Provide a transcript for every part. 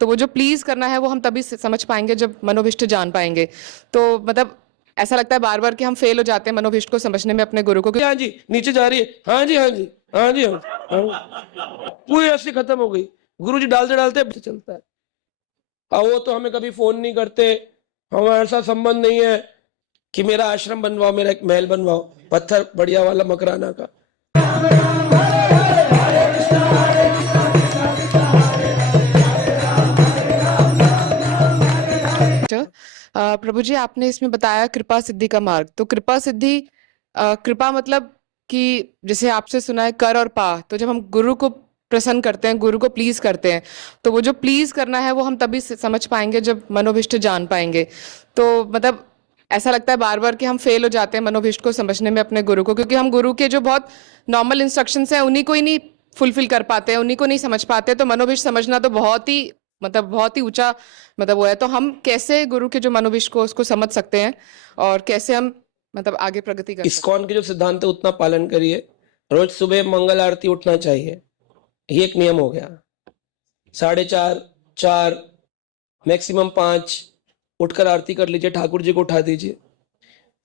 तो वो जो प्लीज करना है वो हम तभी समझ पाएंगे जब मनोभिष्ट जान पाएंगे। तो मतलब ऐसा लगता है बार बार कि हम फेल हो जाते हैं मनोभिष्ट को समझने में अपने गुरु को। हाँ जी नीचे जा रही है, हाँ जी हाँ जी हाँ जी हाँ पूरी रस्सी खत्म हो गई। गुरुजी डालते डालते चलता है। वो तो हमें कभी फोन नहीं करते, हमारा ऐसा संबंध नहीं है कि मेरा आश्रम बनवाओ, मेरा एक महल बनवाओ पत्थर बढ़िया वाला मकराना का। प्रभु जी, आपने इसमें बताया कृपा सिद्धि का मार्ग। तो कृपा सिद्धि, कृपा मतलब कि जैसे आपसे सुना है कर और पा, तो जब हम गुरु को प्रसन्न करते हैं, गुरु को प्लीज करते हैं, तो वो जो प्लीज करना है वो हम तभी समझ पाएंगे जब मनोभिष्ट जान पाएंगे। तो मतलब ऐसा लगता है बार बार कि हम फेल हो जाते हैं मनोभिष्ट को समझने में अपने गुरु को, क्योंकि हम गुरु के जो बहुत नॉर्मल इंस्ट्रक्शंस हैं उन्हीं को ही नहीं फुलफिल कर पाते हैं, उन्हीं को नहीं समझ पाते। तो मनोभिष्ट समझना तो बहुत ही ऊंचा वो है। तो हम कैसे गुरु के जो मनोविश को उसको समझ सकते हैं और कैसे हम आगे प्रगति कर सकते हैं? इस्कॉन के जो सिद्धांत है उतना पालन करिए। रोज सुबह मंगल आरती उठना चाहिए, ये एक नियम हो गया। 4:30 4 मैक्सिमम 5 उठकर आरती कर लीजिए, ठाकुर जी को उठा दीजिए।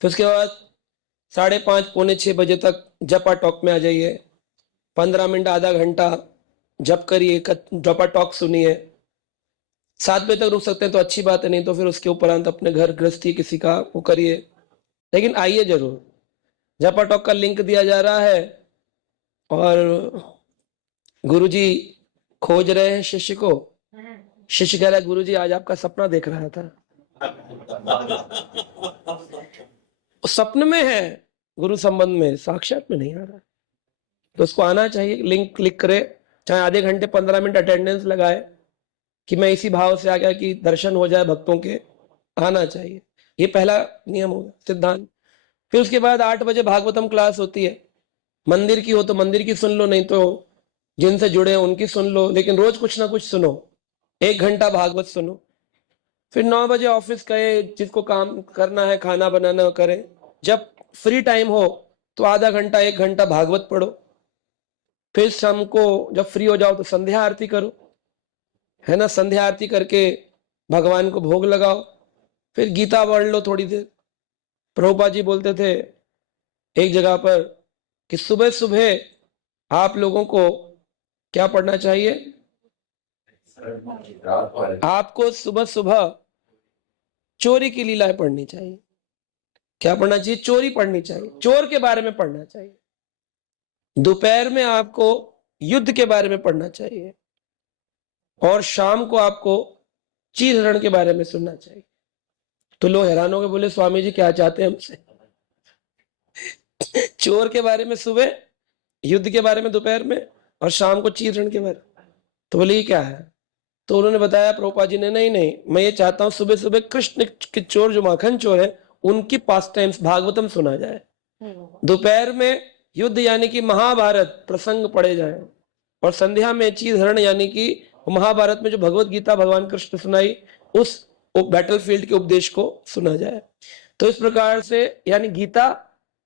फिर उसके बाद 5:30 पौने 6 बजे तक जपा टॉक में आ जाइए। 15 मिनट आधा घंटा जप करिए, जपा टॉक सुनिए। 7 बजे तक रुक सकते हैं तो अच्छी बात है, नहीं तो फिर उसके उपरांत अपने घर गृहस्थी किसी का वो करिए, लेकिन आइए जरूर। जपा टॉक का लिंक दिया जा रहा है और गुरुजी खोज रहे हैं शिष्य को। शिष्य कह रहा है गुरुजी आज आपका सपना देख रहा था। सपने में है, गुरु संबंध में, साक्षात में नहीं आ रहा, तो उसको आना चाहिए। लिंक क्लिक करे, चाहे आधे घंटे 15 मिनट अटेंडेंस लगाए कि मैं इसी भाव से आ गया कि दर्शन हो जाए भक्तों के, आना चाहिए। ये पहला नियम होगा, सिद्धांत। फिर उसके बाद 8 बजे भागवतम क्लास होती है। मंदिर की हो तो मंदिर की सुन लो, नहीं तो जिनसे जुड़े हैं उनकी सुन लो, लेकिन रोज कुछ ना कुछ सुनो। 1 घंटा भागवत सुनो। फिर 9 बजे ऑफिस गए, जिसको काम करना है, खाना बनाना करे। जब फ्री टाइम हो तो आधा घंटा 1 घंटा भागवत पढ़ो। फिर शाम को जब फ्री हो जाओ तो संध्या आरती करो, है ना। संध्या आरती करके भगवान को भोग लगाओ। फिर गीता पढ़ लो थोड़ी देर। प्रभुपाद जी बोलते थे एक जगह पर कि सुबह सुबह आप लोगों को क्या पढ़ना चाहिए? आपको सुबह सुबह चोरी की लीलाएं पढ़नी चाहिए। क्या पढ़ना चाहिए? चोरी पढ़नी चाहिए, चोर के बारे में पढ़ना चाहिए। दोपहर में आपको युद्ध के बारे में पढ़ना चाहिए और शाम को आपको चीर हरण के बारे में सुनना चाहिए। तो लोग हैरान हो गए, बोले स्वामी जी क्या चाहते हैं हमसे? चोर के बारे में सुबह, युद्ध के बारे में दोपहर में, और शाम को चीर हरण के बारे में। तो बोले ये क्या है? तो उन्होंने बताया प्रभुपाद जी ने, नहीं नहीं, मैं ये चाहता हूं सुबह सुबह कृष्ण के चोर जो माखन चोर है उनकी पास टाइम्स भागवतम सुना जाए। दोपहर में युद्ध यानी कि महाभारत प्रसंग पढ़े जाए, और संध्या में चीर हरण यानी कि महाभारत में जो भगवत गीता भगवान कृष्ण सुनाई उस बैटलफील्ड के उपदेश को सुना जाए। तो इस प्रकार से यानी गीता,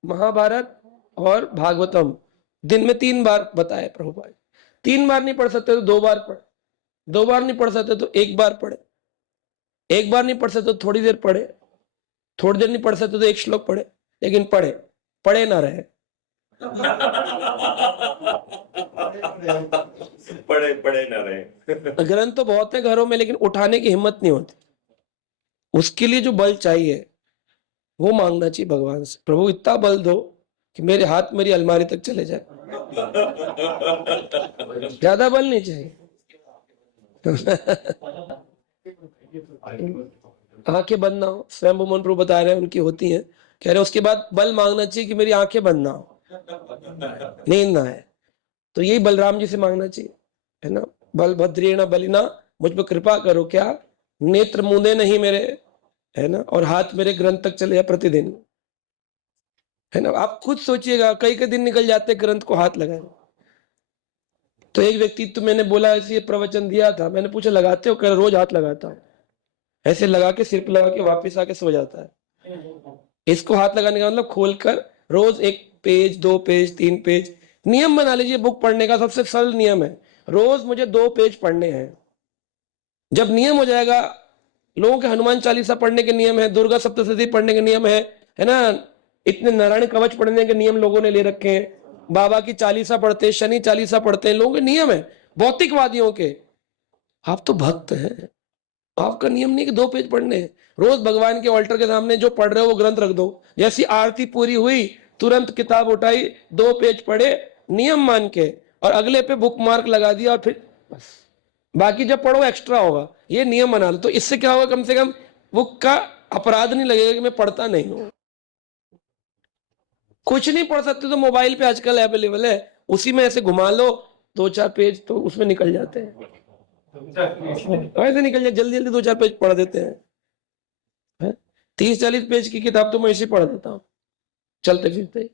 महाभारत और भागवतम दिन में 3 बार बताए प्रभुपाद। 3 बार नहीं पढ़ सकते तो 2 बार पढ़े, 2 बार नहीं पढ़ सकते तो 1 बार पढ़े, 1 बार नहीं पढ़ सकते तो थोड़ी देर पढ़े, थोड़ी देर नहीं पढ़ सकते तो 1 श्लोक पढ़े, लेकिन पढ़े, पढ़े ना रहे। पढ़े पढ़े ना रहे। ग्रंथ तो बहुत है घरों में, लेकिन उठाने की हिम्मत नहीं होती। उसके लिए जो बल चाहिए वो मांगना चाहिए भगवान से, प्रभु इतना बल दो कि मेरे हाथ मेरी अलमारी तक चले जाए। ज्यादा बल नहीं चाहिए। आंखें बंद ना हो, स्वयं मोहन प्रभु बता रहे हैं उनकी होती हैं, कह रहे उसके बाद बल मांगना चाहिए कि मेरी आंखें बंद ना हो, नींद ना आए। तो यही बलराम जी से मांगना चाहिए, है ना। बलभद्रेण बलिना, मुझ पर कृपा करो, क्या नेत्र मूंदे नहीं मेरे, है ना, और हाथ मेरे ग्रंथ तक चले जाए प्रतिदिन, है ना। आप खुद सोचिएगा, कई कई दिन निकल जाते ग्रंथ को हाथ लगाए। तो एक व्यक्ति तो मैंने बोला ऐसे प्रवचन दिया था, मैंने पूछा लगाते हो? कह रोज हाथ लगाता हूँ। ऐसे लगा के सिर पे लगा के वापिस आके सो जाता है। इसको हाथ लगाने का मतलब खोलकर रोज 1 पेज 2 पेज 3 पेज नियम बना लीजिए। बुक पढ़ने का सबसे सरल नियम है, रोज मुझे 2 पेज पढ़ने हैं। जब नियम हो जाएगा, लोगों के हनुमान चालीसा पढ़ने के नियम है, दुर्गा सप्तशती पढ़ने के नियम है ना, इतने नारायण कवच पढ़ने के नियम लोगों ने ले रखे हैं, बाबा की चालीसा पढ़ते हैं, शनि चालीसा पढ़ते हैं, लोगों के नियम है भौतिकवादियों के। आप तो भक्त हैं, आपका नियम नहीं कि 2 पेज पढ़ने हैं। रोज भगवान के ऑल्टर के सामने जो पढ़ रहे हो वो ग्रंथ रख दो, जैसी आरती पूरी हुई तुरंत किताब उठाई, 2 पेज पढ़े नियम मान के, और अगले पे बुक मार्क लगा दिया, और फिर बस बाकी जब पढ़ो एक्स्ट्रा होगा। ये नियम बना लो, तो इससे क्या होगा, कम से कम बुक का अपराध नहीं लगेगा कि मैं पढ़ता नहीं हूं। कुछ नहीं पढ़ सकते तो मोबाइल पे आजकल अवेलेबल है, उसी में ऐसे घुमा लो 2-4 पेज, तो उसमें निकल जाते हैं, ऐसे निकल जाए, जल्दी जल्दी 2-4 पेज पढ़ देते हैं। 30-40 पेज की किताब तो मैं इसे पढ़ देता हूँ चलते फिरते।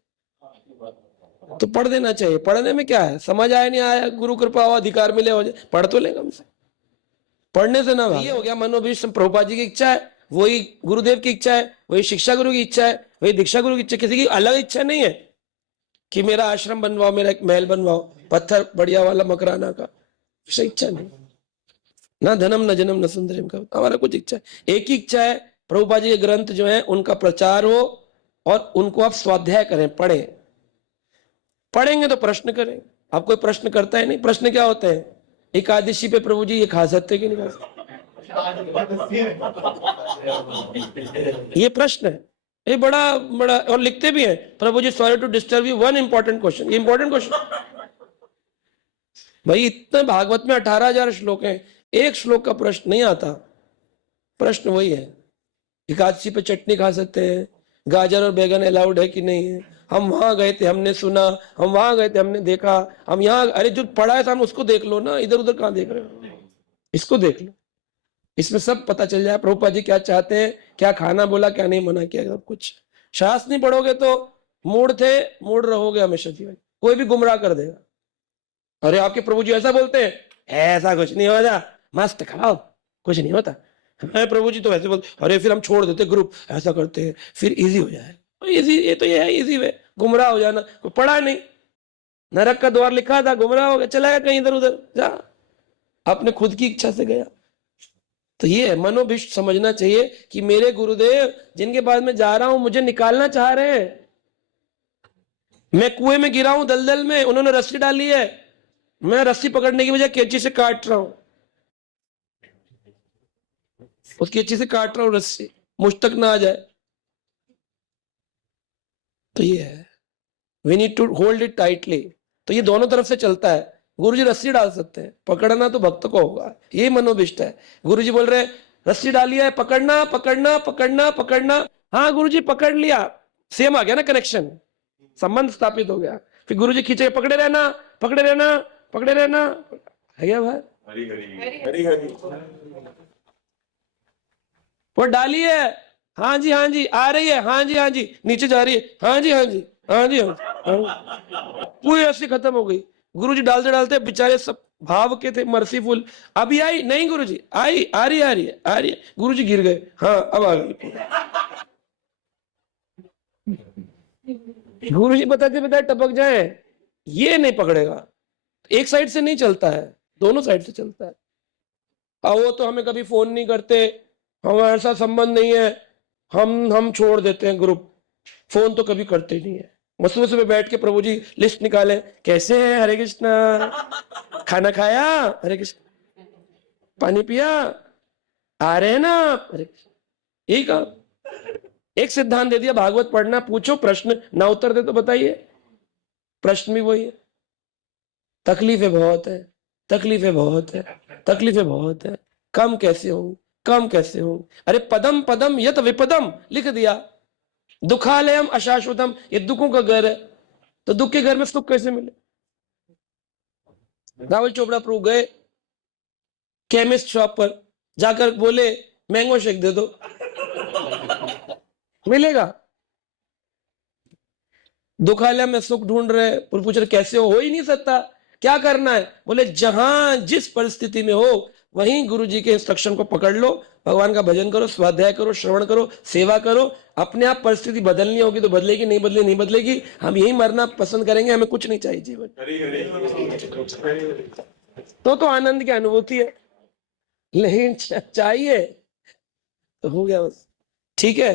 तो पढ़ देना चाहिए, पढ़ने में क्या है, समझ आया नहीं आया, गुरु कृपा हो, अधिकार मिले हो जाए, पढ़ तो ले कम से, पढ़ने से ना। ये हो गया मनोभीष्ट प्रभुपाद जी की इच्छा है, वही गुरुदेव की इच्छा है, वही शिक्षा गुरु की इच्छा है, वही दीक्षा गुरु की इच्छा, किसी की अलग इच्छा नहीं है कि मेरा आश्रम बनवाओ, मेरा एक महल बनवाओ पत्थर बढ़िया वाला मकराना का, ऐसा इच्छा नहीं। ना धनम न जन्म न सुंदरिम का हमारा कुछ इच्छा है, एक ही इच्छा है, प्रभुपाद जी के ग्रंथ जो है उनका प्रचार हो और उनको आप स्वाध्याय करें, पढ़ें। पढ़ेंगे तो प्रश्न करें, आप कोई प्रश्न करता है नहीं। प्रश्न क्या होते हैं, एकादशी पे प्रभु जी ये खा सकते कि नहीं खा सकते, ये प्रश्न है, ये बड़ा बड़ा, और लिखते भी हैं Prabhu ji sorry to disturb you, one important question, ये इंपॉर्टेंट क्वेश्चन। भाई इतने भागवत में 18,000 श्लोक हैं, एक श्लोक का प्रश्न नहीं आता। प्रश्न वही है, एकादशी पे चटनी खा सकते हैं, गाजर और बैगन अलाउड है कि नहीं है, हम वहां गए थे हमने सुना, हम वहां गए थे हमने देखा, हम यहाँ, अरे जो पढ़ा है सामने उसको देख लो ना, इधर उधर कहाँ देख रहे हो, इसको देख लो, इसमें सब पता चल जाए प्रभुपाद जी क्या चाहते हैं, क्या खाना बोला, क्या नहीं मना किया, सब कुछ। शास्त्र नहीं पढ़ोगे तो मूड थे मूड रहोगे हमेशा जीवन, कोई भी गुमराह कर देगा। अरे आपके प्रभु जी ऐसा बोलते हैं, ऐसा कुछ नहीं होता, मस्त खाओ कुछ नहीं होता। है प्रभु जी तो ऐसे बोलते, अरे फिर हम छोड़ देते ग्रुप, ऐसा करते हैं फिर इजी हो जाए। इजी, ये तो ये है इजी वे, गुमराह हो जाना। कोई पढ़ा नहीं, नरक का द्वार लिखा था, गुमराह हो गया, चला गया कहीं इधर उधर, जा अपने खुद की इच्छा से गया। तो ये है मनोभीष्ट, समझना चाहिए कि मेरे गुरुदेव जिनके पास में जा रहा हूं मुझे निकालना चाह रहे हैं, मैं कुएं में गिरा हूं दलदल में, उन्होंने रस्सी डाली है, मैं रस्सी पकड़ने की बजाय कैंची से काट रहा हूं, उस कैंची से काट रहा हूं रस्सी, मुझ तक ना आ जाए। तो ये है, we need to hold it tightly. तो ये दोनों तरफ से चलता है, गुरुजी रस्सी डाल सकते हैं, पकड़ना तो भक्त को होगा, यही मनोभीष्ट है। गुरुजी बोल रहे रस्सी डाली है, पकड़ना पकड़ना पकड़ना पकड़ना, हाँ गुरुजी पकड़ लिया, सेम आ गया ना कनेक्शन, संबंध स्थापित हो गया। फिर गुरुजी खींचे, पकड़े रहना पकड़े रहना पकड़े रहना, है क्या भाई, हरी हरी हरी हरी, वो डाली है, हाँ जी हाँ जी, आ रही है, हाँ जी हाँ जी, नीचे जा रही है, हाँ जी हाँ जी हाँ जी हाँ जी, पूरी रस्सी खत्म हो गई। गुरुजी डालते डालते बेचारे सब भाव के थे, मर्सीफुल, अभी आई नहीं गुरुजी, आई आ रही आ रही है आ रही है, गुरुजी गिर गए, हाँ अब आ गई। गुरुजी बताते बताते टपक जाए, ये नहीं पकड़ेगा, एक साइड से नहीं चलता है, दोनों साइड से चलता है। और वो तो हमें कभी फोन नहीं करते, हमारे साथ संबंध नहीं है, हम छोड़ देते हैं ग्रुप, फोन तो कभी करते नहीं है। सुबह सुबह बैठ के प्रभु जी लिस्ट निकाले, कैसे हैं, हरे कृष्णा, खाना खाया, हरे कृष्ण, पानी पिया, आ रहे हैं ना, हरे कृष्ण, यही काम। एक सिद्धांत दे दिया, भागवत पढ़ना, पूछो प्रश्न, ना उत्तर दे तो बताइए, प्रश्न भी वही है। तकलीफें बहुत है, तकलीफें बहुत है, तकलीफें बहुत है, कम कैसे हों, कम कैसे हों। अरे पदम पदम यत विपदम लिख दिया, दुखालयम अशाश्वतम, ये दुखों का घर है, तो दुख के घर में सुख कैसे मिले। राहुल चोपड़ा प्रभु गए केमिस्ट शॉप पर, जाकर बोले मैंगो शेक दे दो, मिलेगा। दुखालय में सुख ढूंढ रहे, पूछ रहे कैसे हो ही नहीं सकता, क्या करना है, बोले जहां जिस परिस्थिति में हो वहीं गुरु जी के इंस्ट्रक्शन को पकड़ लो, भगवान का भजन करो, स्वाध्याय करो, श्रवण करो, सेवा करो, अपने आप परिस्थिति बदलनी होगी तो बदलेगी, नहीं बदलेगी नहीं बदलेगी, हम यही मरना पसंद करेंगे, हमें कुछ नहीं चाहिए जीवन। तो आनंद की अनुभूति है। लेकिन चाहिए तो हो गया बस। ठीक है।